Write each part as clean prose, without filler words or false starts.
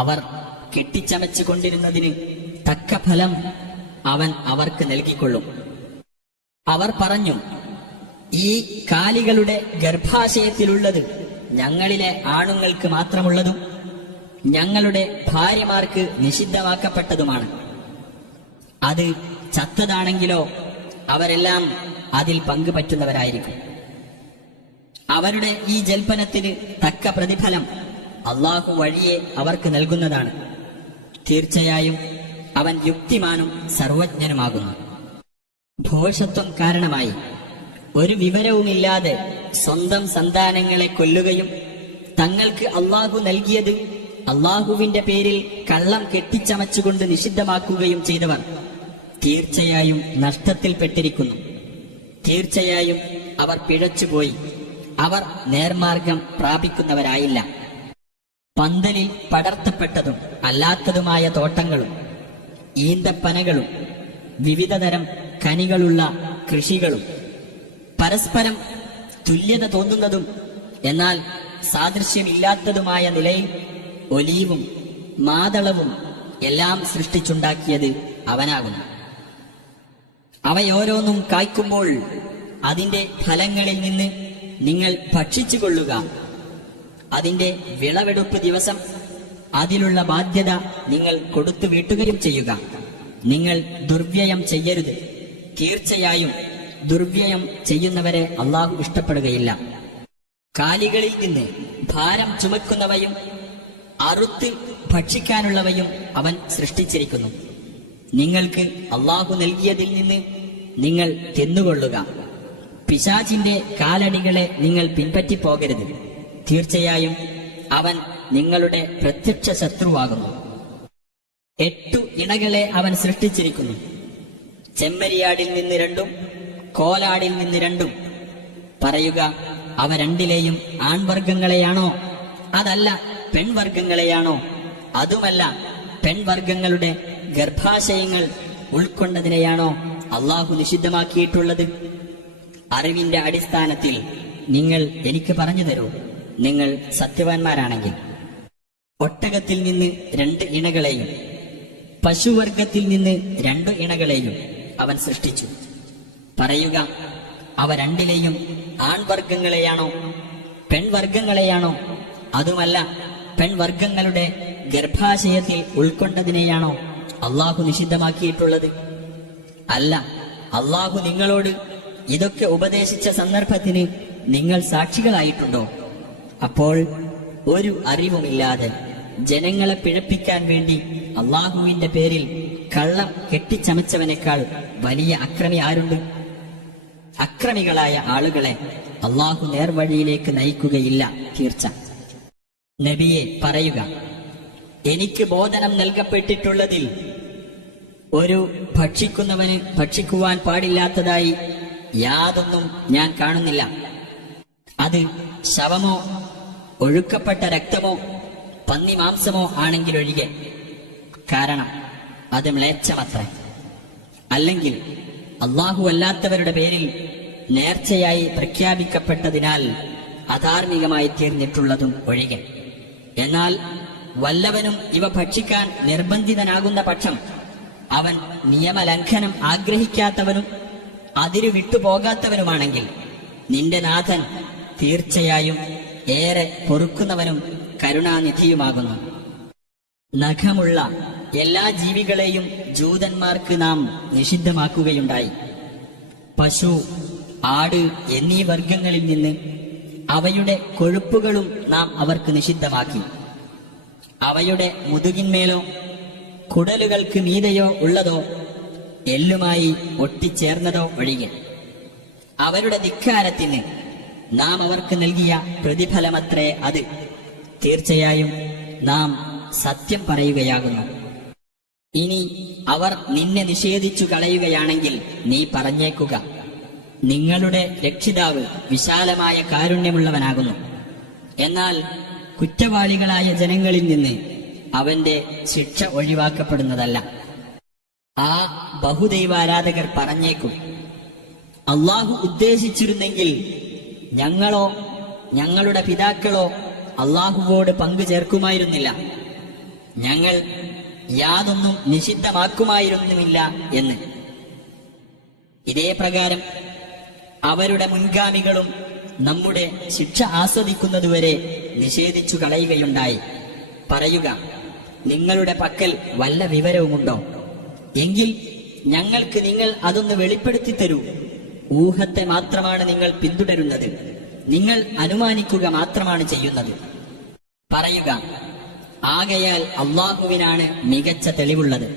അവർ കെട്ടിച്ചമച്ചു കൊണ്ടിരുന്നതിന് തക്ക ഫലം അവൻ അവർക്ക് നൽകിക്കൊള്ളും. അവർ പറഞ്ഞു, ഈ കാലികളുടെ ഗർഭാശയത്തിലുള്ളത് ഞങ്ങളിലെ ആണുങ്ങൾക്ക് മാത്രമുള്ളതും ഞങ്ങളുടെ ഭാര്യമാർക്ക് നിഷിദ്ധമാക്കപ്പെട്ടതുമാണ്. അത് ചത്തതാണെങ്കിലോ അവരെല്ലാം അതിൽ പങ്കുപറ്റുന്നവരായിരിക്കും. അവരുടെ ഈ ജൽപ്പനത്തിന് തക്ക പ്രതിഫലം അള്ളാഹു വഴിയെ അവർക്ക് നൽകുന്നതാണ്. തീർച്ചയായും അവൻ യുക്തിമാനും സർവജ്ഞനുമാകുന്നു. ഭോഷത്വം കാരണമായി ഒരു വിവരവുമില്ലാതെ സ്വന്തം സന്താനങ്ങളെ കൊല്ലുകയും തങ്ങൾക്ക് അള്ളാഹു നൽകിയത് അള്ളാഹുവിന്റെ പേരിൽ കള്ളം കെട്ടിച്ചമച്ചുകൊണ്ട് നിഷിദ്ധമാക്കുകയും ചെയ്തവർ തീർച്ചയായും നഷ്ടത്തിൽപ്പെട്ടിരിക്കുന്നു. തീർച്ചയായും അവർ പിഴച്ചുപോയി. അവർ നേർമാർഗം പ്രാപിക്കുന്നവരായില്ല. പന്തലിൽ പടർത്തപ്പെട്ടതും അല്ലാത്തതുമായ തോട്ടങ്ങളും ഈന്തപ്പനകളും വിവിധതരം കനികളുള്ള കൃഷികളും പരസ്പരം തുല്യത തോന്നുന്നതും എന്നാൽ സാദൃശ്യമില്ലാത്തതുമായ നിലയിൽ ഒലീവും മാതളവും എല്ലാം സൃഷ്ടിച്ചുണ്ടാക്കിയത് അവനാകുന്നു. അവയോരോന്നും കായ്ക്കുമ്പോൾ അതിന്റെ ഫലങ്ങളിൽ നിന്ന് നിങ്ങൾ ഭക്ഷിച്ചുകൊള്ളുക. അതിന്റെ വിളവെടുപ്പ് ദിവസം അതിലുള്ള ബാധ്യത നിങ്ങൾ കൊടുത്തു വീട്ടുകയും ചെയ്യുക. നിങ്ങൾ ദുർവ്യയം ചെയ്യരുത്. തീർച്ചയായും ദുർവ്യയം ചെയ്യുന്നവരെ അള്ളാഹു ഇഷ്ടപ്പെടുകയില്ല. കാലികളിൽ നിന്ന് ഭാരം ചുമക്കുന്നവയും അറുത്ത് ഭക്ഷിക്കാനുള്ളവയും അവൻ സൃഷ്ടിച്ചിരിക്കുന്നു. നിങ്ങൾക്ക് അള്ളാഹു നൽകിയതിൽ നിന്ന് നിങ്ങൾ തിന്നുകൊള്ളുക. പിശാചിന്റെ കാലടികളെ നിങ്ങൾ പിൻപറ്റിപ്പോകരുത്. തീർച്ചയായും അവൻ നിങ്ങളുടെ പ്രത്യക്ഷ ശത്രുവാകുന്നു. 8 ഇണകളെ അവൻ സൃഷ്ടിച്ചിരിക്കുന്നു. ചെമ്മരിയാടിൽ നിന്ന് 2, കോലാടിൽ നിന്ന് 2. പറയുക, അവ രണ്ടിലെയും ആൺവർഗങ്ങളെയാണോ അതല്ല പെൺവർഗങ്ങളെയാണോ? അതുമല്ല പെൺവർഗങ്ങളുടെ ഗർഭാശയങ്ങൾ ഉൾക്കൊണ്ടതിനെയാണോ അള്ളാഹു നിഷിദ്ധമാക്കിയിട്ടുള്ളത്? അറിവിന്റെ അടിസ്ഥാനത്തിൽ നിങ്ങൾ എനിക്ക് പറഞ്ഞു തരൂ, നിങ്ങൾ സത്യവാന്മാരാണെങ്കിൽ. ഒട്ടകത്തിൽ നിന്ന് 2 ഇണകളെയും പശുവർഗത്തിൽ നിന്ന് 2 ഇണകളെയും അവൻ സൃഷ്ടിച്ചു. പറയുക, അവ രണ്ടിലെയും ആൺവർഗങ്ങളെയാണോ പെൺവർഗങ്ങളെയാണോ? അതുമല്ല പെൺവർഗങ്ങളുടെ ഗർഭാശയത്തിൽ ഉൾക്കൊണ്ടതിനെയാണോ അള്ളാഹു നിഷിദ്ധമാക്കിയിട്ടുള്ളത്? അല്ല, അള്ളാഹു നിങ്ങളോട് ഇതൊക്കെ ഉപദേശിച്ച സന്ദർഭത്തിന് നിങ്ങൾ സാക്ഷികളായിട്ടുണ്ടോ? അപ്പോൾ ഒരു അറിവുമില്ലാതെ ജനങ്ങളെ പിഴപ്പിക്കാൻ വേണ്ടി അള്ളാഹുവിന്റെ പേരിൽ കള്ളം കെട്ടിച്ചമച്ചവനേക്കാൾ വലിയ അക്രമി ആരുണ്ട്? അക്രമികളായ ആളുകളെ അള്ളാഹു നേർവഴിയിലേക്ക് നയിക്കുകയില്ല. തീർച്ച. നബിയെ പറയുക, എനിക്ക് ബോധനം നൽകപ്പെട്ടിട്ടുള്ളതിൽ ഒരു ഭക്ഷിക്കുന്നവന് ഭക്ഷിക്കുവാൻ പാടില്ലാത്തതായി യാതൊന്നും ഞാൻ കാണുന്നില്ല. അത് ശവമോ ഒഴുക്കപ്പെട്ട രക്തമോ പന്നി മാംസമോ ആണെങ്കിലൊഴികെ. കാരണം അത് മ്ലേച്ഛമത്രേ. അല്ലെങ്കിൽ അള്ളാഹു അല്ലാത്തവരുടെ പേരിൽ നേർച്ചയായി പ്രഖ്യാപിക്കപ്പെട്ടതിനാൽ അധാർമികമായി തീർന്നിട്ടുള്ളതും ഒഴികെ. എന്നാൽ വല്ലവനും ഇവ ഭക്ഷിക്കാൻ നിർബന്ധിതനാകുന്ന പക്ഷം അവൻ നിയമലംഘനം ആഗ്രഹിക്കാത്തവനും അതിരു വിട്ടുപോകാത്തവനുമാണെങ്കിൽ നിന്റെ നാഥൻ തീർച്ചയായും ഏറെ പൊറുക്കുന്നവനും കരുണാനിധിയുമാകുന്നു. നഖമുള്ള എല്ലാ ജീവികളെയും ജൂതന്മാർക്ക് നാം നിഷിദ്ധമാക്കുകയുണ്ടായി. പശു, ആട് എന്നീ വർഗങ്ങളിൽ നിന്ന് അവയുടെ കൊഴുപ്പുകളും നാം അവർക്ക് നിഷിദ്ധമാക്കി. അവയുടെ മുതുകിന്മേലോ കുടലുകൾക്ക് മീതെയോ ഉള്ളതോ എല്ലുമായി ഒട്ടിച്ചേർന്നതോ ഒഴികെ. അവരുടെ ധിക്കാരത്തിന് നാം അവർക്ക് നൽകിയ പ്രതിഫലമത്രേ അത്. തീർച്ചയായും നാം സത്യം പറയുകയാകുന്നു. ഇനി അവർ നിന്നെ നിഷേധിച്ചു കളയുകയാണെങ്കിൽ നീ പറഞ്ഞേക്കുക, നിങ്ങളുടെ രക്ഷിതാവ് വിശാലമായ കാരുണ്യമുള്ളവനാകുന്നു. എന്നാൽ കുറ്റവാളികളായ ജനങ്ങളിൽ നിന്ന് അവന്റെ ശിക്ഷ ഒഴിവാക്കപ്പെടുന്നതല്ല. ആ ബഹുദൈവാരാധകർ പറഞ്ഞേക്കും, അള്ളാഹു ഉദ്ദേശിച്ചിരുന്നെങ്കിൽ ഞങ്ങളോ ഞങ്ങളുടെ പിതാക്കളോ അള്ളാഹുവോട് പങ്കു ചേർക്കുമായിരുന്നില്ല. ഞങ്ങൾ യാതൊന്നും നിഷിദ്ധമാക്കുമായിരുന്നുമില്ല എന്ന്. ഇതേ പ്രകാരം അവരുടെ മുൻഗാമികളും നമ്മുടെ ശിക്ഷ ആസ്വദിക്കുന്നതുവരെ നിഷേധിച്ചു കളയുകയുണ്ടായി. പറയുക, നിങ്ങളുടെ പക്കൽ വല്ല വിവരവുമുണ്ടോ? എങ്കിൽ ഞങ്ങൾക്ക് നിങ്ങൾ അതൊന്ന് വെളിപ്പെടുത്തി തരൂ. ഊഹത്തെ മാത്രമാണ് നിങ്ങൾ പിന്തുടരുന്നത്, നിങ്ങൾ അനുമാനിക്കുക മാത്രമാണ് ചെയ്യുന്നത്. പറയുക, ആകയാൽ അള്ളാഹുവിനാണ് മികച്ച തെളിവുള്ളത്.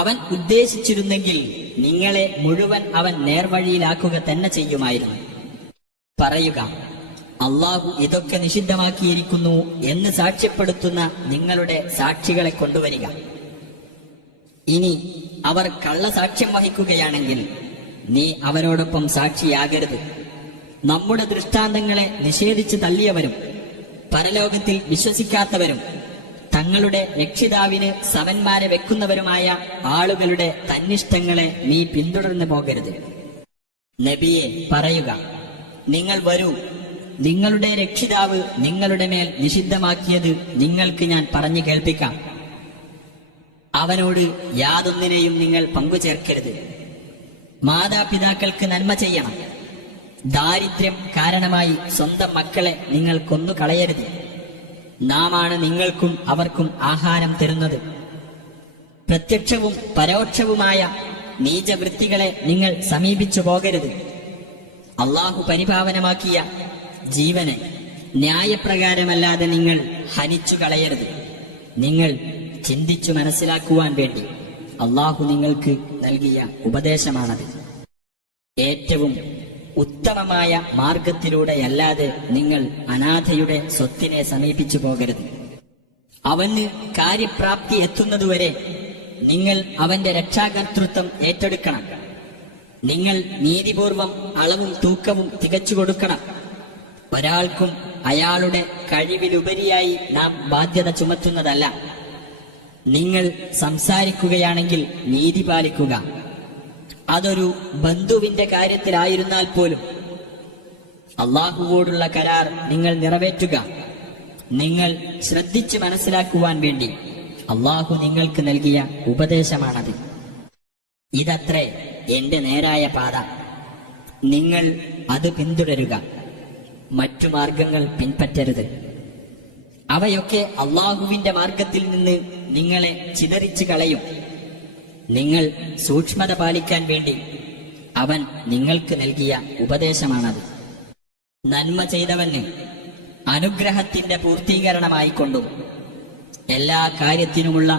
അവൻ ഉദ്ദേശിച്ചിരുന്നെങ്കിൽ നിങ്ങളെ മുഴുവൻ അവൻ നേർവഴിയിലാക്കുക തന്നെ ചെയ്യുമായിരുന്നു. പറയുക, അള്ളാഹു ഇതൊക്കെ നിഷിദ്ധമാക്കിയിരിക്കുന്നു എന്ന് സാക്ഷ്യപ്പെടുത്തുന്ന നിങ്ങളുടെ സാക്ഷികളെ കൊണ്ടുവരിക. ഇനി അവർ കള്ളസാക്ഷ്യം വഹിക്കുകയാണെങ്കിൽ നീ അവരോടൊപ്പം സാക്ഷിയാകരുത്. നമ്മുടെ ദൃഷ്ടാന്തങ്ങളെ നിഷേധിച്ച് തള്ളിയവരും പരലോകത്തിൽ വിശ്വസിക്കാത്തവരും തങ്ങളുടെ രക്ഷിതാവിന് സമന്മാരെ വെക്കുന്നവരുമായ ആളുകളുടെ തന്നിഷ്ടങ്ങളെ നീ പിന്തുടർന്നു പോകരുത്. നബിയെ പറയുക, നിങ്ങൾ വരൂ, നിങ്ങളുടെ രക്ഷിതാവ് നിങ്ങളുടെ മേൽ നിഷിദ്ധമാക്കിയത് നിങ്ങൾക്ക് ഞാൻ പറഞ്ഞു കേൾപ്പിക്കാം. അവനോട് യാതൊന്നിനെയും നിങ്ങൾ പങ്കുചേർക്കരുത്. മാതാപിതാക്കൾക്ക് നന്മ ചെയ്യണം. ദാരിദ്ര്യം കാരണമായി സ്വന്തം മക്കളെ നിങ്ങൾ കൊന്നു കളയരുത്. നാമാണ് നിങ്ങൾക്കും അവർക്കും ആഹാരം തരുന്നത്. പ്രത്യക്ഷവും പരോക്ഷവുമായ നീചവൃത്തികളെ നിങ്ങൾ സമീപിച്ചു പോകരുത്. അള്ളാഹു പരിപാവനമാക്കിയ ജീവനെ ന്യായപ്രകാരമല്ലാതെ നിങ്ങൾ ഹനിച്ചു കളയരുത്. നിങ്ങൾ ചിന്തിച്ചു മനസ്സിലാക്കുവാൻ വേണ്ടി അള്ളാഹു നിങ്ങൾക്ക് നൽകിയ ഉപദേശമാണത്. ഏറ്റവും ഉത്തമമായ മാർഗത്തിലൂടെയല്ലാതെ നിങ്ങൾ അനാഥയുടെ സ്വത്തിനെ സമീപിച്ചു പോകരുത്. അവന് കാര്യപ്രാപ്തി എത്തുന്നതുവരെ നിങ്ങൾ അവന്റെ രക്ഷാകർതൃത്വം ഏറ്റെടുക്കണം. നിങ്ങൾ നീതിപൂർവം അളവും തൂക്കവും തികച്ചു കൊടുക്കണം. ഒരാൾക്കും അയാളുടെ കഴിവിലുപരിയായി നാം ബാധ്യത ചുമത്തുന്നതല്ല. നിങ്ങൾ സംസാരിക്കുകയാണെങ്കിൽ നീതി പാലിക്കുക. അതൊരു ബന്ധുവിന്റെ കാര്യത്തിലായിരുന്നാൽ പോലും അള്ളാഹുവോടുള്ള കരാർ നിങ്ങൾ നിറവേറ്റുക. നിങ്ങൾ ശ്രദ്ധിച്ച് മനസ്സിലാക്കുവാൻ വേണ്ടി അള്ളാഹു നിങ്ങൾക്ക് നൽകിയ ഉപദേശമാണത്. ഇതത്രേ എന്റെ നേരായ പാത, നിങ്ങൾ അത് പിന്തുടരുക. മറ്റു മാർഗങ്ങൾ പിൻപറ്റരുത്. അവയൊക്കെ അള്ളാഹുവിന്റെ മാർഗത്തിൽ നിന്ന് നിങ്ങളെ ചിതറിച്ചു കളയും. നിങ്ങൾ സൂക്ഷ്മത പാലിക്കാൻ വേണ്ടി അവൻ നിങ്ങൾക്ക് നൽകിയ ഉപദേശമാണത്. നന്മ ചെയ്തവന് അനുഗ്രഹത്തിന്റെ പൂർത്തീകരണമായിക്കൊണ്ടും എല്ലാ കാര്യത്തിനുമുള്ള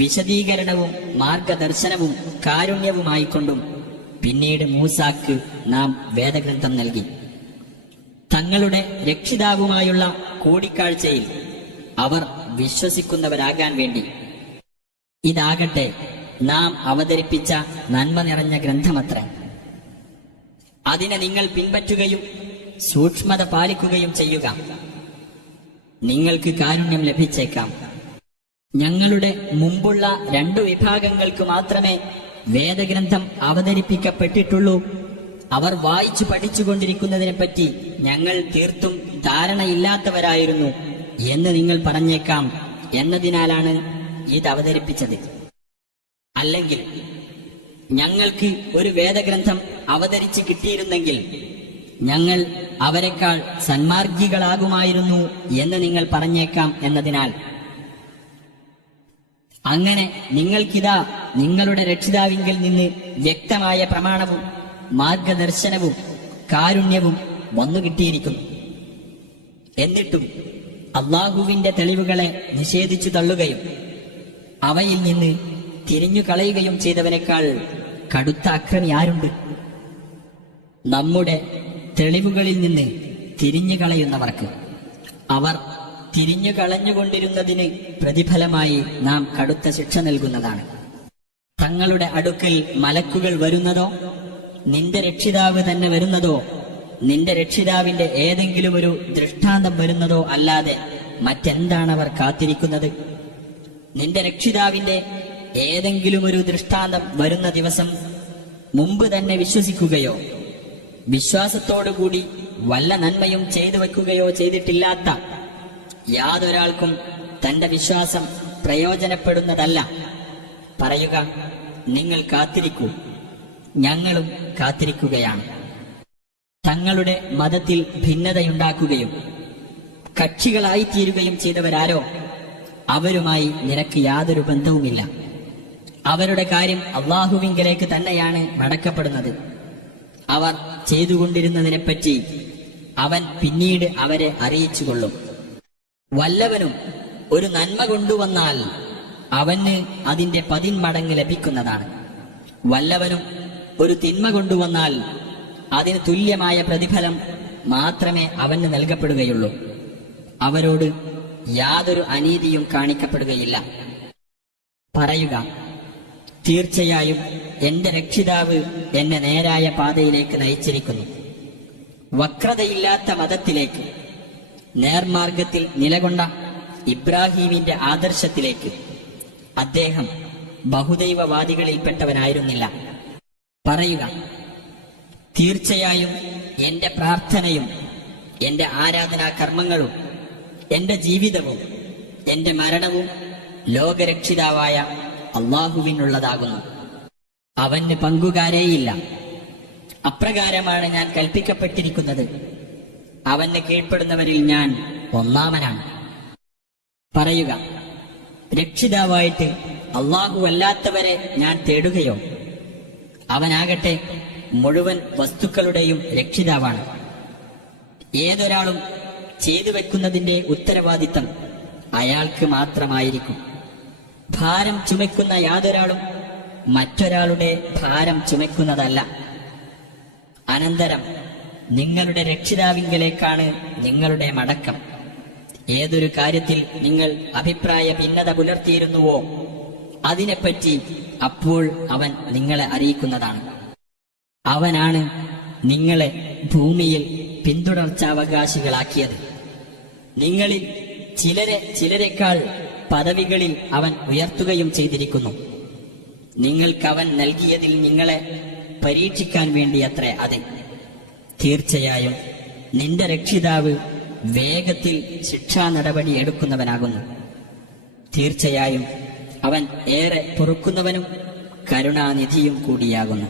വിശദീകരണവും മാർഗദർശനവും കാരുണ്യവുമായിക്കൊണ്ടും പിന്നീട് മൂസാക്ക് നാം വേദഗ്രന്ഥം നൽകി. തങ്ങളുടെ രക്ഷിതാവുമായുള്ള കൂടിക്കാഴ്ചയിൽ അവർ വിശ്വസിക്കുന്നവരാകാൻ വേണ്ടി. ഇതാകട്ടെ നാം അവതരിപ്പിച്ച നന്മ നിറഞ്ഞ ഗ്രന്ഥമത്രേ. അതിനെ നിങ്ങൾ പിൻപറ്റുകയും സൂക്ഷ്മത പാലിക്കുകയും ചെയ്യുക. നിങ്ങൾക്ക് കാരുണ്യം ലഭിച്ചേക്കാം. ഞങ്ങളുടെ മുമ്പുള്ള 2 വിഭാഗങ്ങൾക്ക് മാത്രമേ വേദഗ്രന്ഥം അവതരിപ്പിക്കപ്പെട്ടിട്ടുള്ളൂ. അവർ വായിച്ചു പഠിച്ചുകൊണ്ടിരിക്കുന്നതിനെപ്പറ്റി ഞങ്ങൾ തീർത്തും ധാരണയില്ലാത്തവരായിരുന്നു എന്ന് നിങ്ങൾ പറഞ്ഞേക്കാം എന്നതിനാലാണ് ഇത് അവതരിപ്പിച്ചത്. അല്ലെങ്കിൽ ഞങ്ങൾക്ക് ഒരു വേദഗ്രന്ഥം അവതരിച്ച് കിട്ടിയിരുന്നെങ്കിൽ ഞങ്ങൾ അവരെക്കാൾ സന്മാർഗികളാകുമായിരുന്നു എന്ന് നിങ്ങൾ പറഞ്ഞേക്കാം എന്നതിനാൽ. അങ്ങനെ നിങ്ങൾക്കിതാ നിങ്ങളുടെ രക്ഷിതാവിങ്കിൽ നിന്ന് വ്യക്തമായ പ്രമാണവും മാർഗദർശനവും കാരുണ്യവും വന്നുകിട്ടിയിരിക്കുന്നു. എന്നിട്ടും അള്ളാഹുവിന്റെ തെളിവുകളെ നിഷേധിച്ചു തള്ളുകയും അവയിൽ നിന്ന് തിരിഞ്ഞു കളയുകയും ചെയ്തവനേക്കാൾ കടുത്ത അക്രമി ആരുണ്ട്? നമ്മുടെ തെളിവുകളിൽ നിന്ന് തിരിഞ്ഞു കളയുന്നവർക്ക് അവർ തിരിഞ്ഞു കളഞ്ഞുകൊണ്ടിരുന്നതിന് പ്രതിഫലമായി നാം കടുത്ത ശിക്ഷ നൽകുന്നതാണ്. തങ്ങളുടെ അടുക്കൽ മലക്കുകൾ വരുന്നതോ നിന്റെ രക്ഷിതാവ് തന്നെ വരുന്നതോ നിന്റെ രക്ഷിതാവിന്റെ ഏതെങ്കിലും ഒരു ദൃഷ്ടാന്തം വരുന്നതോ അല്ലാതെ മറ്റെന്താണ് അവർ കാത്തിരിക്കുന്നത്? നിന്റെ രക്ഷിതാവിന്റെ ഏതെങ്കിലും ഒരു ദൃഷ്ടാന്തം വരുന്ന ദിവസം മുമ്പ് തന്നെ വിശ്വസിക്കുകയോ വിശ്വാസത്തോടുകൂടി വല്ല നന്മയും ചെയ്തു വെക്കുകയോ ചെയ്തിട്ടില്ലാത്ത യാതൊരാൾക്കും തന്റെ വിശ്വാസം പ്രയോജനപ്പെടുന്നതല്ല. പറയുക, നിങ്ങൾ കാത്തിരിക്കൂ, ഞങ്ങളും കാത്തിരിക്കുകയാണ്. തങ്ങളുടെ മതത്തിൽ ഭിന്നതയുണ്ടാക്കുകയും കക്ഷികളായിത്തീരുകയും ചെയ്തവരാരോ അവരുമായി നിനക്ക് യാതൊരു ബന്ധവുമില്ല. അവരുടെ കാര്യം അള്ളാഹുവിങ്കലേക്ക് തന്നെയാണ് മടക്കപ്പെടുന്നത്. അവർ ചെയ്തുകൊണ്ടിരുന്നതിനെപ്പറ്റി അവൻ പിന്നീട് അവരെ അറിയിച്ചുകൊള്ളും. വല്ലവനും ഒരു നന്മ കൊണ്ടുവന്നാൽ അവന് അതിന്റെ 10 മടങ്ങ് ലഭിക്കുന്നതാണ്. വല്ലവനും ഒരു തിന്മ കൊണ്ടുവന്നാൽ അതിന് തുല്യമായ പ്രതിഫലം മാത്രമേ അവന് നൽകപ്പെടുകയുള്ളൂ. അവരോട് യാതൊരു അനീതിയും കാണിക്കപ്പെടുകയില്ല. പറയുക, തീർച്ചയായും എന്റെ രക്ഷിതാവ് എന്നെ നേരായ പാതയിലേക്ക് നയിച്ചിരിക്കുന്നു, വക്രതയില്ലാത്ത മതത്തിലേക്ക്, നേർമാർഗത്തിൽ നിലകൊണ്ട ഇബ്രാഹീമിന്റെ ആദർശത്തിലേക്ക്. അദ്ദേഹം ബഹുദൈവവാദികളിൽപ്പെട്ടവനായിരുന്നില്ല. പറയുക, തീർച്ചയായും എന്റെ പ്രാർത്ഥനയും എന്റെ ആരാധനാ കർമ്മങ്ങളും എന്റെ ജീവിതവും എന്റെ മരണവും ലോകരക്ഷിതാവായ അള്ളാഹുവിനുള്ളതാകുന്നു. അവന് പങ്കുകാരേയില്ല. അപ്രകാരമാണ് ഞാൻ കൽപ്പിക്കപ്പെട്ടിരിക്കുന്നത്. അവന് കീഴ്പ്പെടുന്നവരിൽ ഞാൻ ഒന്നാമനാണ്. പറയുക, രക്ഷിതാവായിട്ട് അള്ളാഹു അല്ലാത്തവരെ ഞാൻ തേടുകയോ? അവനാകട്ടെ മുഴുവൻ വസ്തുക്കളുടെയും രക്ഷിതാവാണ്. ഏതൊരാളും ചെയ്തു വെക്കുന്നതിന്റെ ഉത്തരവാദിത്തം അയാൾക്ക് മാത്രമായിരിക്കും. ഭാരം ചുമക്കുന്ന യാതൊരാളും മറ്റൊരാളുടെ ഭാരം ചുമക്കുന്നതല്ല. അനന്തരം നിങ്ങളുടെ രക്ഷിതാവിങ്കലേക്കാണ് നിങ്ങളുടെ മടക്കം. ഏതൊരു കാര്യത്തിൽ നിങ്ങൾ അഭിപ്രായ ഭിന്നത പുലർത്തിയിരുന്നുവോ അതിനെപ്പറ്റി അപ്പോൾ അവൻ നിങ്ങളെ അറിയിക്കുന്നതാണ്. അവനാണ് നിങ്ങളെ ഭൂമിയിൽ പിന്തുടർച്ചാവകാശികളാക്കിയത്. നിങ്ങളിൽ ചിലരെക്കാൾ പദവികളിൽ അവൻ ഉയർത്തുകയും ചെയ്തിരിക്കുന്നു. നിങ്ങൾക്കവൻ നൽകിയതിൽ നിങ്ങളെ പരീക്ഷിക്കാൻ വേണ്ടിയത്രേ അത്. തീർച്ചയായും നിന്റെ രക്ഷിതാവ് വേഗത്തിൽ ശിക്ഷാ നടപടി എടുക്കുന്നവനാകുന്നു. തീർച്ചയായും അവൻ ഏറെ പൊറുക്കുന്നവനും കരുണാനിധിയും കൂടിയാകുന്നു.